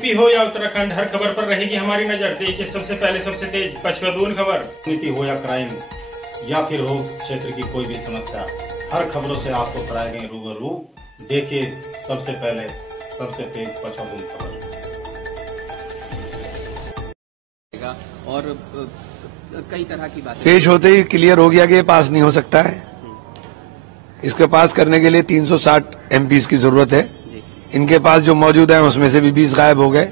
UP हो या उत्तराखंड, हर खबर पर रहेगी हमारी नजर। देखिए सबसे पहले सबसे तेज पचवदून खबर। राजनीति हो या क्राइम या फिर हो क्षेत्र की कोई भी समस्या, हर खबरों से आपको कराएंगे रूबरू। देखिए सबसे पहले सबसे तेज पचवदून खबर। और कई तरह की बातें पेश होते ही क्लियर हो गया कि ये पास नहीं हो सकता है। इसके पास करने के लिए 360 एमपीज की जरूरत है। इनके पास जो मौजूद है उसमें से भी 20 गायब हो गए,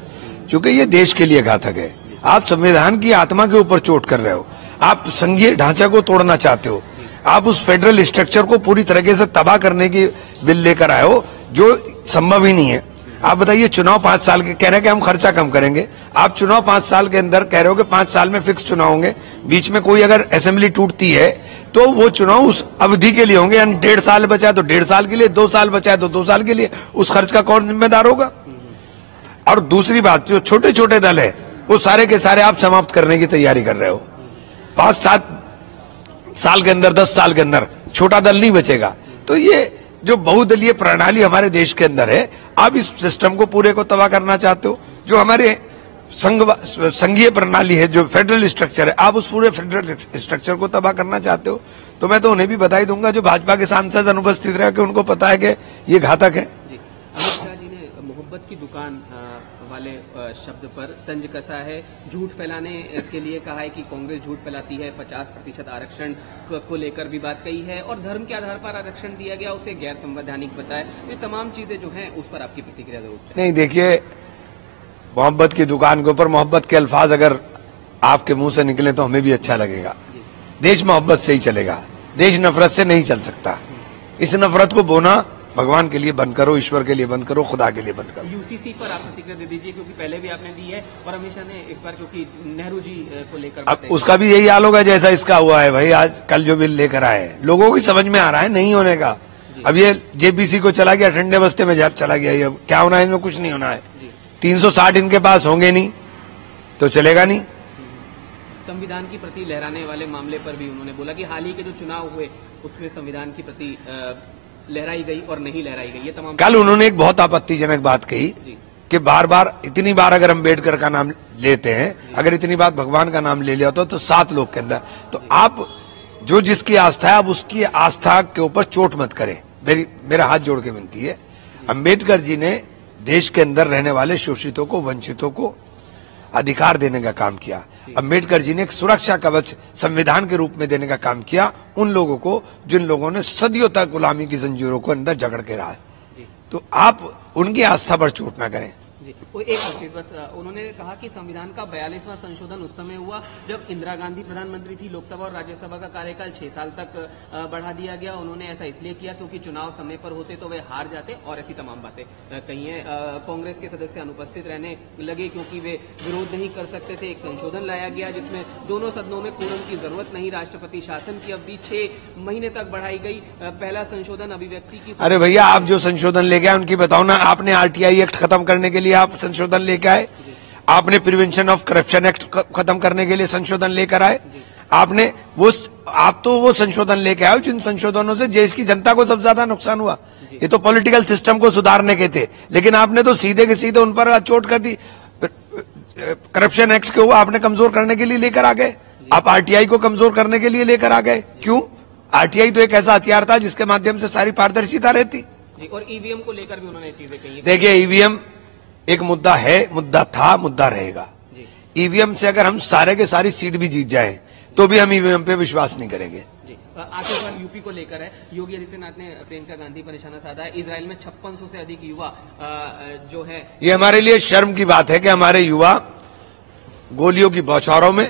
क्योंकि ये देश के लिए घातक है। आप संविधान की आत्मा के ऊपर चोट कर रहे हो, आप संघीय ढांचा को तोड़ना चाहते हो, आप उस फेडरल स्ट्रक्चर को पूरी तरीके से तबाह करने की बिल लेकर आए हो, जो संभव ही नहीं है। आप बताइए, चुनाव 5 साल के कह रहे हैं कि हम खर्चा कम करेंगे। आप चुनाव 5 साल के अंदर कह रहे हो कि 5 साल में फिक्स चुनाव होंगे, बीच में कोई अगर असेंबली टूटती है तो वो चुनाव उस अवधि के लिए होंगे, यानी 1.5 साल बचा है तो 1.5 साल के लिए, 2 साल बचा है तो 2 साल के लिए। उस खर्च का कौन जिम्मेदार होगा? और दूसरी बात, जो छोटे छोटे दल है वो सारे के सारे आप समाप्त करने की तैयारी कर रहे हो। 5-7 साल के अंदर, 10 साल के अंदर छोटा दल नहीं बचेगा। तो ये जो बहुदलीय प्रणाली हमारे देश के अंदर है, आप इस सिस्टम को पूरे को तबाह करना चाहते हो। जो हमारे संघीय प्रणाली है, जो फेडरल स्ट्रक्चर है, आप उस पूरे फेडरल स्ट्रक्चर को तबाह करना चाहते हो। तो मैं तो उन्हें भी बधाई दूंगा जो भाजपा के सांसद अनुपस्थित रहे, कि उनको पता है कि ये घातक है। अमित शाह जी ने मोहब्बत की दुकान वाले शब्द पर तंज कसा है, झूठ फैलाने के लिए कहा है कि कांग्रेस झूठ फैलाती है। 50% आरक्षण को लेकर भी बात कही है, और धर्म के आधार पर आरक्षण दिया गया उसे गैर संवैधानिक बताया। ये तमाम चीजें जो हैं उस पर आपकी प्रतिक्रिया जरूर है। नहीं, देखिए, मोहब्बत की दुकान के ऊपर मोहब्बत के अल्फाज अगर आपके मुंह से निकले तो हमें भी अच्छा लगेगा। देश मोहब्बत से ही चलेगा, देश नफरत से नहीं चल सकता। इस नफरत को बोना भगवान के लिए बंद करो, ईश्वर के लिए बंद करो, खुदा के लिए बंद करो। यूसीसी पर आप प्रतिक्रिया दे दीजिए, क्योंकि पहले भी आपने दी है और हमेशा ने इस बार, क्योंकि नेहरू जी को लेकर अब उसका भी यही हाल होगा जैसा इसका हुआ है। भाई आज कल जो बिल लेकर आए हैं, लोगों की समझ में आ रहा है नहीं होने का। अब ये जेपीसी को चला गया, ठंडे बस्ते में चला गया। ये क्या होना है, इनमें कुछ नहीं होना है। 360 इनके पास होंगे नहीं तो चलेगा नहीं। संविधान की प्रति लहराने वाले मामले पर भी उन्होंने बोला कि हाल ही के जो चुनाव हुए उसमें संविधान की प्रति लहराई गई और नहीं लहराई गई। ये तमाम कल उन्होंने एक बहुत आपत्तिजनक बात कही कि बार बार, इतनी बार अगर अम्बेडकर का नाम लेते हैं, अगर इतनी बार भगवान का नाम ले लिया तो 7 लोग के अंदर, तो आप जो जिसकी आस्था है, आप उसकी आस्था के ऊपर चोट मत करें। मेरा हाथ जोड़ के विनती है। अम्बेडकर जी ने देश के अंदर रहने वाले शोषितों को, वंचितों को अधिकार देने का काम किया। अम्बेडकर जी ने एक सुरक्षा कवच संविधान के रूप में देने का काम किया उन लोगों को जिन लोगों ने सदियों तक गुलामी की जंजीरों को अंदर जकड़ के रहा है। तो आप उनकी आस्था पर चोट ना करें। एक चीज बस, उन्होंने कहा कि संविधान का 42वां संशोधन उस समय हुआ जब इंदिरा गांधी प्रधानमंत्री थी। लोकसभा और राज्यसभा का कार्यकाल 6 साल तक बढ़ा दिया गया। उन्होंने ऐसा इसलिए किया क्योंकि चुनाव समय पर होते तो वे हार जाते, और ऐसी तमाम बातें कही हैं। कांग्रेस के सदस्य अनुपस्थित रहने लगे क्योंकि वे विरोध नहीं कर सकते थे। एक संशोधन लाया गया जिसमें दोनों सदनों में कोरम की जरूरत नहीं, राष्ट्रपति शासन की अवधि 6 महीने तक बढ़ाई गई। पहला संशोधन अभिव्यक्ति की। अरे भैया, आप जो संशोधन लेके आए उनकी बताओ ना। आपने आरटीआई एक्ट खत्म करने के लिए आप संशोधन लेके आए, आपने प्रिवेंशन ऑफ करप्शन एक्ट खत्म करने के लिए संशोधन लेकर आए। आप तो वो संशोधन लेके आए जिन संशोधनों से देश की जनता को सबसे ज्यादा नुकसान हुआ। ये तो पॉलिटिकल सिस्टम को सुधारने के थे, लेकिन आपने तो सीधे के सीधे उन पर चोट कर दी। करप्शन एक्ट को आपने कमजोर करने के लिए लेकर आ गए, आप आरटीआई को कमजोर करने के लिए लेकर आ गए। क्यों? आरटीआई तो एक ऐसा हथियार था जिसके माध्यम से सारी पारदर्शिता रहती। और ईवीएम को लेकर भी उन्होंने चीजें कही। देखिए, ईवीएम एक मुद्दा है, मुद्दा था, मुद्दा रहेगा। ईवीएम से अगर हम सारे के सारी सीट भी जीत जाएं तो भी हम ईवीएम पे विश्वास नहीं करेंगे। आखिर सवाल यूपी को लेकर है। योगी आदित्यनाथ ने प्रियंका गांधी पर निशाना साधा है। इजराइल में 5600 से अधिक युवा जो है, ये हमारे लिए शर्म की बात है कि हमारे युवा गोलियों की बौछारों में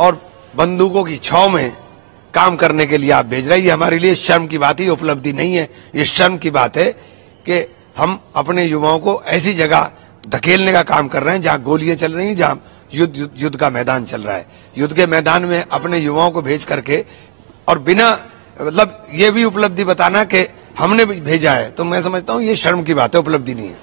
और बंदूकों की छाव में काम करने के लिए आप भेज रहे हैं। ये हमारे लिए शर्म की बात है, उपलब्धि नहीं है। ये शर्म की बात है कि हम अपने युवाओं को ऐसी जगह धकेलने का काम कर रहे हैं जहां गोलियां चल रही हैं, जहां युद्ध का मैदान चल रहा है। युद्ध के मैदान में अपने युवाओं को भेज करके, और बिना मतलब ये भी उपलब्धि बताना कि हमने भेजा है, तो मैं समझता हूं ये शर्म की बात है, उपलब्धि नहीं है।